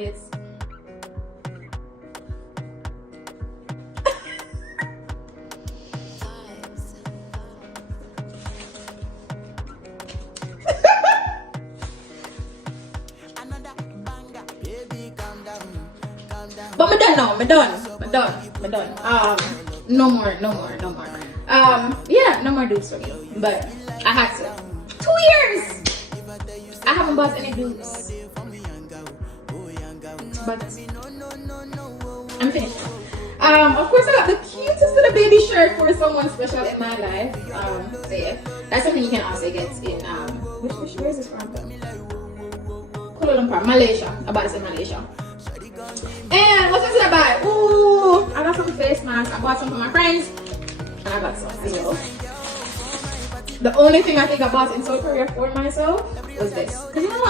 jackets. But me done now, me done. No more. Yeah, no more dupes for me. But I had to. 2 years! I haven't bought any dupes. But I'm finished. Of course I got the cutest little baby shirt for someone special in my life. So yeah, that's something you can also get in where is this from? Kuala Lumpur, Malaysia. I bought this in Malaysia. And what else did I buy? Ooh, I got some face masks. I bought some for my friends. And I got some as well. The only thing I think I bought in South Korea for myself was this. Cause you know what?